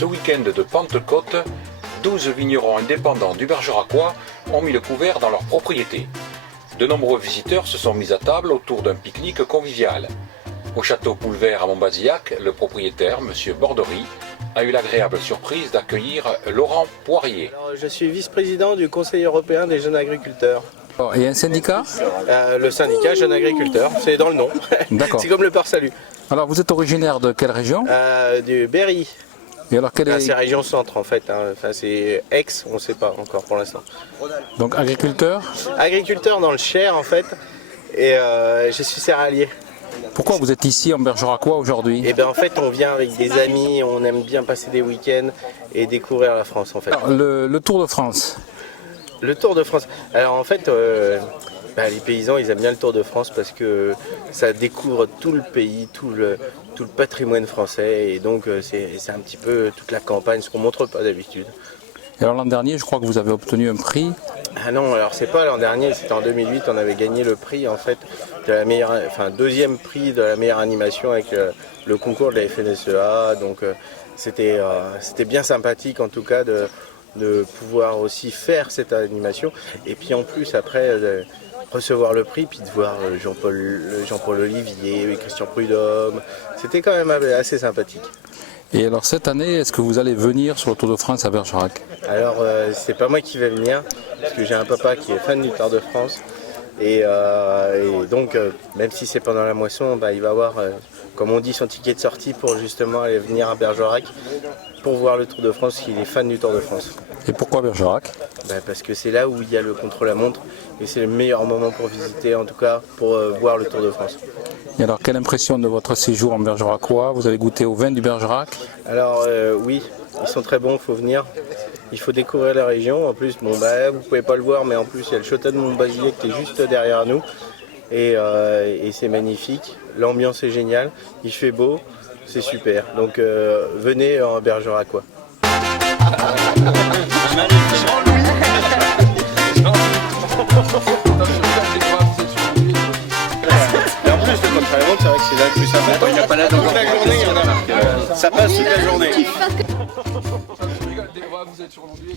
ce week-end de Pentecôte, 12 vignerons indépendants du Bergeracois ont mis le couvert dans leur propriété. De nombreux visiteurs se sont mis à table autour d'un pique-nique convivial. Au château Poulevert à Montbazillac, le propriétaire, M. Bordery, a eu l'agréable surprise d'accueillir Laurent Poirier. Alors, je suis vice-président du Conseil européen des jeunes agriculteurs. Et un syndicat? Le syndicat Jeunes Agriculteurs, c'est dans le nom. D'accord. C'est comme le Port-Salut. Alors vous êtes originaire de quelle région? Du Berry. Et alors quelle est... C'est région centre en fait. Enfin, c'est Aix, on ne sait pas encore pour l'instant. Donc agriculteur? Agriculteur dans le Cher en fait. Et je suis céréalier. Pourquoi vous êtes ici en Bergeracois aujourd'hui? Et bien en fait on vient avec des amis, on aime bien passer des week-ends et découvrir la France en fait. Alors, le Tour de France. Le Tour de France. Alors en fait, les paysans, ils aiment bien le Tour de France parce que ça découvre tout le pays, tout le patrimoine français. Et donc c'est un petit peu toute la campagne, ce qu'on ne montre pas d'habitude. Et alors l'an dernier, je crois que vous avez obtenu un prix. Ah non, alors c'est pas l'an dernier, c'était en 2008, on avait gagné le prix en fait de la meilleure, deuxième prix de la meilleure animation avec le concours de la FNSEA. Donc c'était bien sympathique en tout cas de pouvoir aussi faire cette animation et puis en plus après de recevoir le prix puis de voir Jean-Paul Olivier, Christian Prudhomme, c'était quand même assez sympathique. Et alors cette année, est-ce que vous allez venir sur le Tour de France à Bergerac? Alors c'est pas moi qui vais venir parce que j'ai un papa qui est fan du Tour de France et donc même si c'est pendant la moisson, il va avoir comme on dit son ticket de sortie pour justement aller venir à Bergerac pour voir le Tour de France, il est fan du Tour de France. Et pourquoi Bergerac? Parce que c'est là où il y a le contre-la-montre et c'est le meilleur moment pour visiter, en tout cas pour voir le Tour de France. Et alors quelle impression de votre séjour en Bergeracois? Vous avez goûté au vin du Bergerac? Alors oui, ils sont très bons, il faut venir. Il faut découvrir la région. En plus, vous pouvez pas le voir, mais en plus il y a le château de Montbazillac qui est juste derrière nous. Et c'est magnifique, l'ambiance est géniale, il fait beau, c'est super. Donc venez en Bergeracois. Et en plus, le contre-la-montre, c'est vrai que c'est là le plus sympa. Il n'y a pas là toute la journée, ça passe toute la journée. Je rigole, vous êtes sur l'onduit.